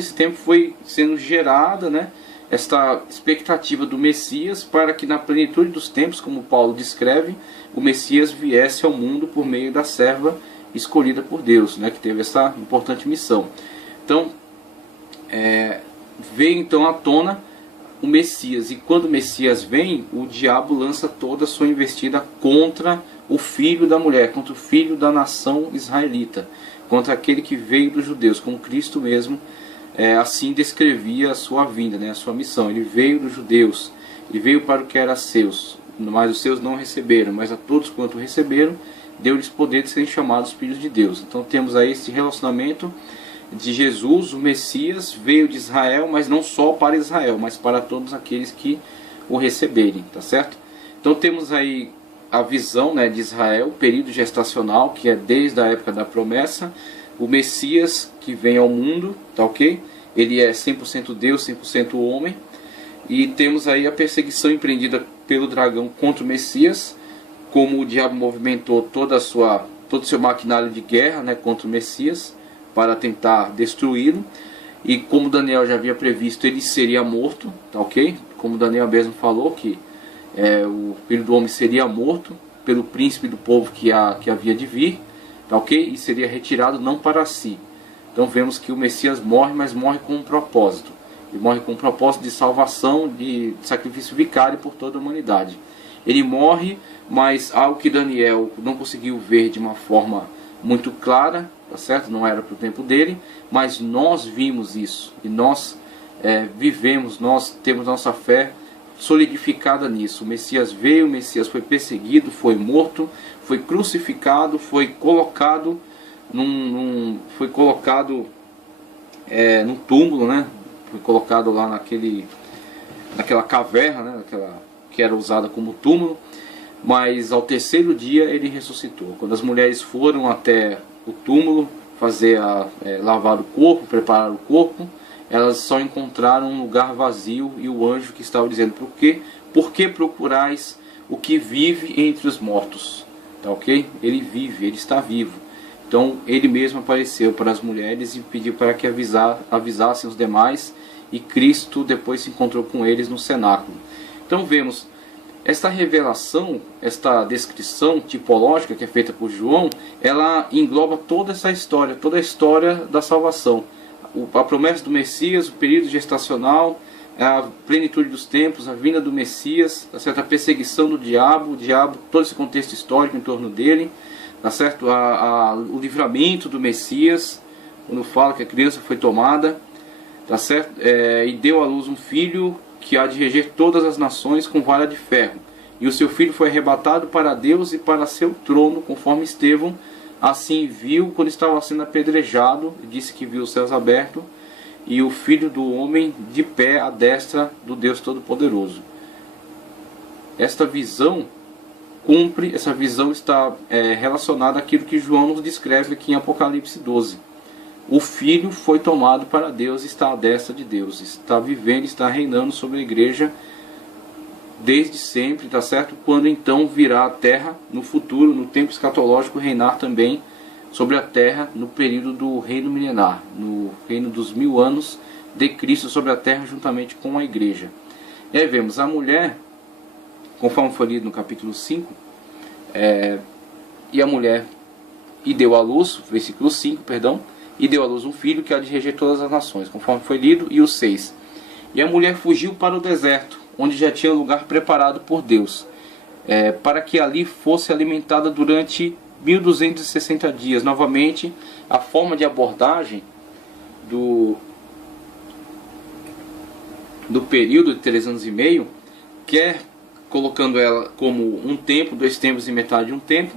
nesse tempo foi sendo gerada, né, esta expectativa do Messias, para que na plenitude dos tempos, como Paulo descreve, o Messias viesse ao mundo por meio da serva escolhida por Deus, né, que teve essa importante missão. Então, veio então à tona o Messias, e quando o Messias vem, o diabo lança toda a sua investida contra o filho da mulher, contra o filho da nação israelita, contra aquele que veio dos judeus, como Cristo mesmo assim descrevia a sua vinda, né, a sua missão. Ele veio dos judeus, ele veio para o que era seus, mas os seus não receberam, mas a todos quanto receberam, deu-lhes poder de serem chamados filhos de Deus. Então temos aí esse relacionamento de Jesus, o Messias, veio de Israel, mas não só para Israel, mas para todos aqueles que o receberem, tá certo? Então temos aí a visão, né, de Israel, o período gestacional, que é desde a época da promessa, o Messias que vem ao mundo, tá ok? Ele é 100% Deus, 100% homem, e temos aí a perseguição empreendida pelo dragão contra o Messias, como o diabo movimentou todo o seu maquinário de guerra, né, contra o Messias, para tentar destruí-lo, e como Daniel já havia previsto, ele seria morto, tá ok? Como Daniel mesmo falou, que o filho do homem seria morto pelo príncipe do povo que havia de vir, tá ok? E seria retirado não para si. Então vemos que o Messias morre, mas morre com um propósito. Ele morre com um propósito de salvação, de sacrifício vicário por toda a humanidade. Ele morre, mas algo que Daniel não conseguiu ver de uma forma muito clara, tá certo? Não era para o tempo dele, mas nós vimos isso, e nós vivemos, nós temos nossa fé solidificada nisso. O Messias veio, o Messias foi perseguido, foi morto, foi crucificado, foi colocado num túmulo, né? Foi colocado lá naquela caverna, né? Que era usada como túmulo, mas ao terceiro dia ele ressuscitou. Quando as mulheres foram até o túmulo lavar o corpo, preparar o corpo, elas só encontraram um lugar vazio, e o anjo que estava dizendo: por que procurais o que vive entre os mortos? Tá ok? Ele vive, ele está vivo. Então ele mesmo apareceu para as mulheres e pediu para que avisassem os demais, e Cristo depois se encontrou com eles no cenáculo. Então vemos esta revelação, esta descrição tipológica que é feita por João, ela engloba toda essa história, toda a história da salvação. A promessa do Messias, o período gestacional, a plenitude dos tempos, a vinda do Messias, tá certo? A perseguição do diabo, todo esse contexto histórico em torno dele, tá certo? O livramento do Messias, quando fala que a criança foi tomada, tá certo? E deu à luz um filho que há de reger todas as nações com vara de ferro. E o seu filho foi arrebatado para Deus e para seu trono, conforme Estevão assim viu quando estava sendo apedrejado, disse que viu os céus abertos e o Filho do Homem de pé à destra do Deus Todo-Poderoso. Esta visão está relacionada àquilo que João nos descreve aqui em Apocalipse 12. O Filho foi tomado para Deus, está à destra de Deus, está vivendo, está reinando sobre a igreja desde sempre, tá certo? Quando então virá a terra no futuro, no tempo escatológico, reinar também sobre a terra no período do reino milenar, no reino dos 1000 anos de Cristo sobre a terra, juntamente com a igreja. E aí vemos a mulher, conforme foi lido no capítulo 5, e a mulher deu à luz, versículo 5, perdão, e deu à luz um filho que há de reger todas as nações, conforme foi lido, e o 6. E a mulher fugiu para o deserto, onde já tinha lugar preparado por Deus, para que ali fosse alimentada durante 1260 dias. Novamente, a forma de abordagem do período de 3 anos e meio, quer colocando ela como um tempo, 2 tempos e metade de um tempo,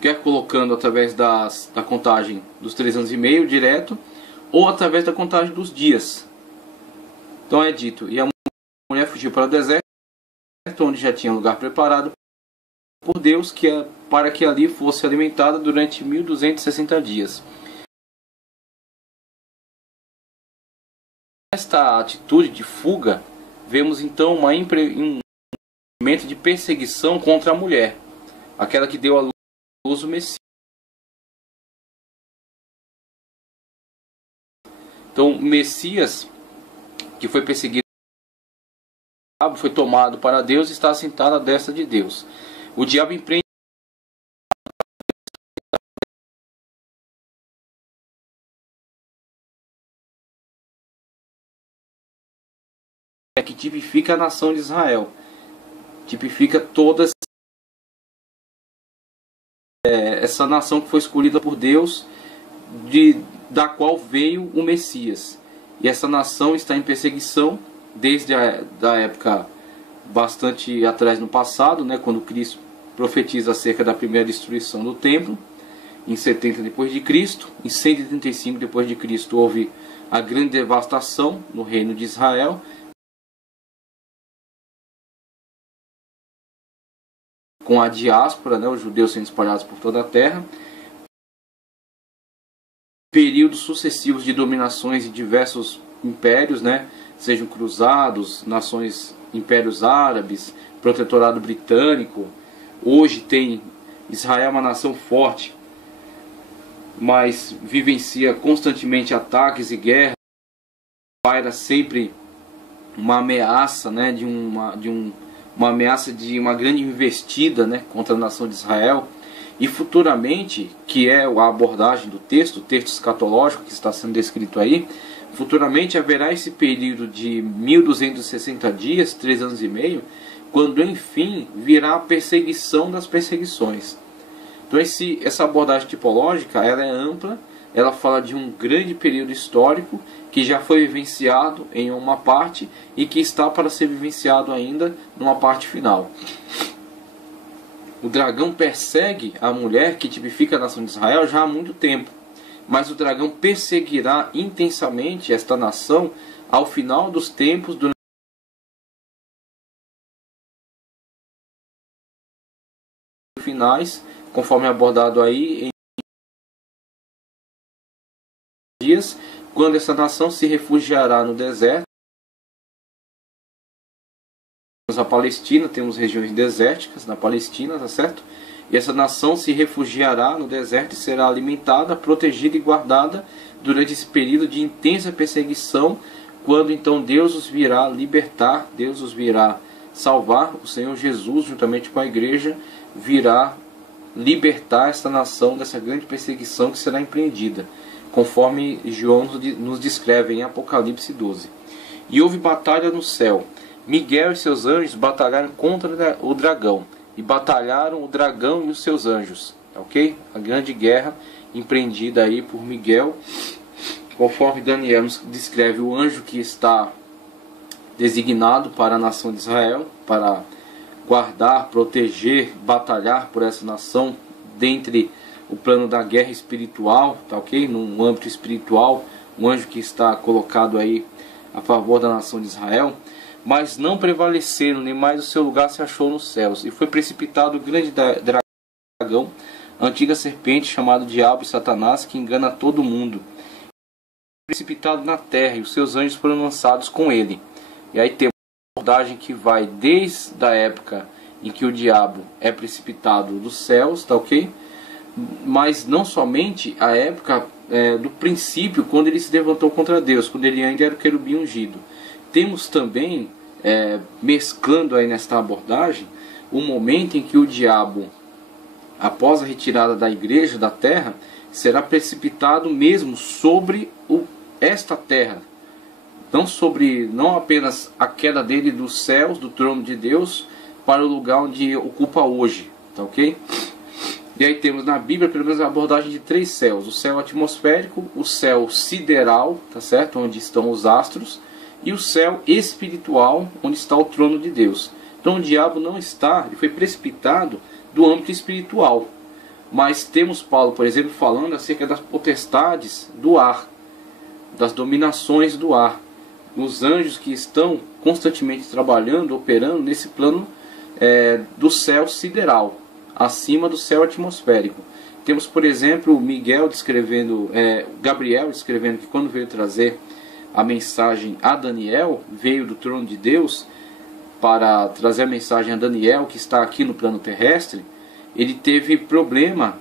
quer colocando através da contagem dos 3 anos e meio direto, ou através da contagem dos dias. Então é dito: e a mulher fugiu para o deserto, onde já tinha lugar preparado por Deus, para que ali fosse alimentada durante 1260 dias. Nesta atitude de fuga, vemos então um movimento de perseguição contra a mulher, aquela que deu à luz o Messias. Então, o Messias, que foi perseguido, foi tomado para Deus e está assentado à destra de Deus. O diabo empreende que tipifica a nação de Israel, tipifica toda essa nação que foi escolhida por Deus, da qual veio o Messias. E essa nação está em perseguição desde da época bastante atrás no passado, né, quando Cristo profetiza acerca da primeira destruição do templo, em 70 depois de Cristo. Em 135 depois de Cristo houve a grande devastação no reino de Israel, com a diáspora, né, os judeus sendo espalhados por toda a terra. Períodos sucessivos de dominações de diversos impérios, né, sejam cruzados, nações, impérios árabes, protetorado britânico. Hoje tem Israel, uma nação forte, mas vivencia constantemente ataques e guerras. Paira sempre uma ameaça, né, uma ameaça de uma grande investida, né, contra a nação de Israel. E futuramente, que é a abordagem do texto, o texto escatológico que está sendo descrito aí, futuramente haverá esse período de 1260 dias, 3 anos e meio, quando enfim virá a perseguição das perseguições. Então essa abordagem tipológica, ela é ampla, ela fala de um grande período histórico que já foi vivenciado em uma parte e que está para ser vivenciado ainda numa parte final. O dragão persegue a mulher que tipifica a nação de Israel já há muito tempo, mas o dragão perseguirá intensamente esta nação ao final dos tempos, durante os finais, conforme abordado aí em dias, quando essa nação se refugiará no deserto. A Palestina, temos regiões desérticas na Palestina, tá certo? E essa nação se refugiará no deserto e será alimentada, protegida e guardada durante esse período de intensa perseguição, quando então Deus os virá libertar, Deus os virá salvar. O Senhor Jesus, juntamente com a igreja, virá libertar esta nação dessa grande perseguição que será empreendida, conforme João nos descreve em Apocalipse 12. E houve batalha no céu. Miguel e seus anjos batalharam contra o dragão, e batalharam o dragão e os seus anjos, ok? A grande guerra empreendida aí por Miguel, conforme Daniel nos descreve o anjo que está designado para a nação de Israel, para guardar, proteger, batalhar por essa nação, dentre o plano da guerra espiritual, tá ok? No âmbito espiritual, um anjo que está colocado aí a favor da nação de Israel. Mas não prevaleceram, nem mais o seu lugar se achou nos céus. E foi precipitado o grande dragão, a antiga serpente, chamado Diabo e Satanás, que engana todo mundo. Precipitado na terra, e os seus anjos foram lançados com ele. E aí temos uma abordagem que vai desde a época em que o diabo é precipitado dos céus, tá ok? Mas não somente a época do princípio, quando ele se levantou contra Deus, quando ele ainda era o querubim ungido. Temos também, mesclando aí nesta abordagem, o momento em que o diabo, após a retirada da igreja da terra, será precipitado mesmo sobre esta terra. Não apenas a queda dele dos céus, do trono de Deus, para o lugar onde ocupa hoje, tá ok? E aí temos na Bíblia pelo menos a abordagem de 3 céus: o céu atmosférico, o céu sideral, tá certo? Onde estão os astros, e o céu espiritual, onde está o trono de Deus. Então o diabo não está, ele foi precipitado do âmbito espiritual. Mas temos Paulo, por exemplo, falando acerca das potestades do ar, das dominações do ar, os anjos que estão constantemente trabalhando, operando nesse plano do céu sideral, acima do céu atmosférico. Temos, por exemplo, Gabriel descrevendo que quando veio trazer a mensagem a Daniel, veio do trono de Deus para trazer a mensagem a Daniel, que está aqui no plano terrestre. Ele teve problema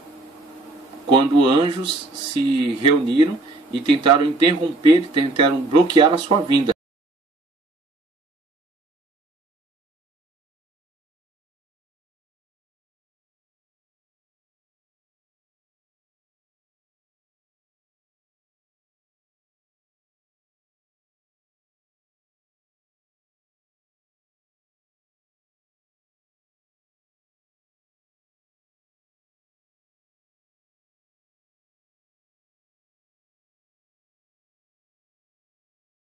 quando anjos se reuniram e tentaram interromper, tentaram bloquear a sua vinda.